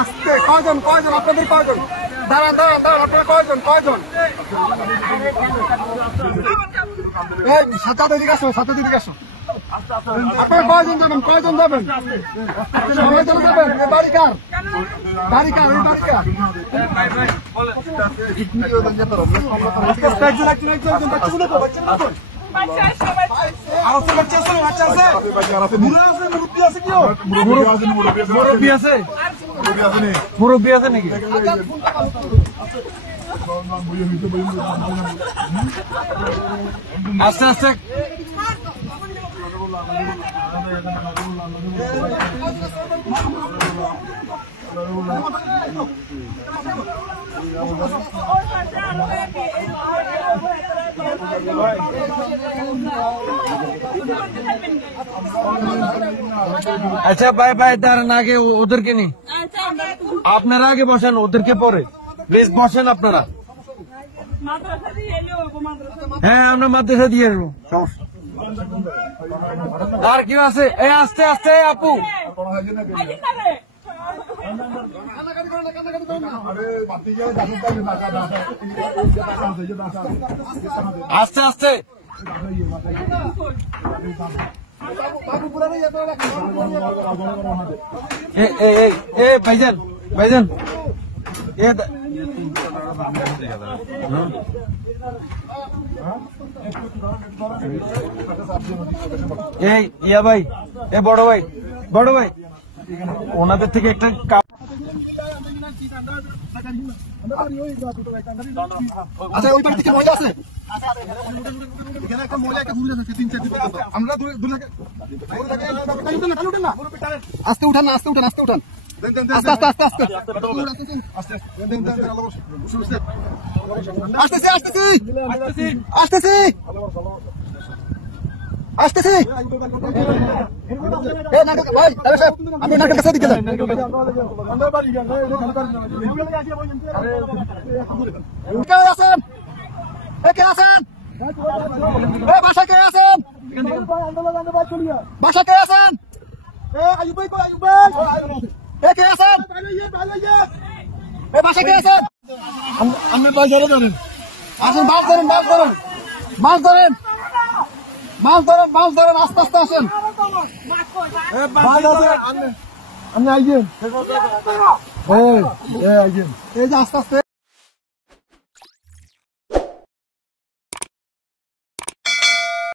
আস্তে কয়জন আপনাদের কয়জন দাঁড়ান আপনারা কয়জন সাথে দিকে আসো আপনারা কয়জন যাবেন সবাই যাবেন বাড়ি কার মুরব্বী আছে নাকি? আস্তে আস্তে আচ্ছা ভাই দাঁড়ান আগে ওদেরকে নি আপনারা আগে বসেন ওদেরকে পরে প্লিজ বসেন আপনারা। হ্যাঁ আমরা মাদ্রাসা দিয়ে আসবো আর কি আছে এই আস্তে আস্তে আপু আস্তে আস্তে ভাইজান এই ইয়া ভাই এ বড় ভাই ওনাদের থেকে একটা আচ্ছা ওই পাশে মহিলা আছে এখানে একটা মহিলা একটা ঘুরে যাচ্ছে 3-4 দিন পর্যন্ত আমরা আস্তে উঠান আস্তে আপনি নারকেল কাছে দিকে যান বাসায় কে আছেন আপনি বাজারে ধরেন আসেন মাছ ধরেন আস্তে আসেন আপনি আইছেন এই যে আস্তে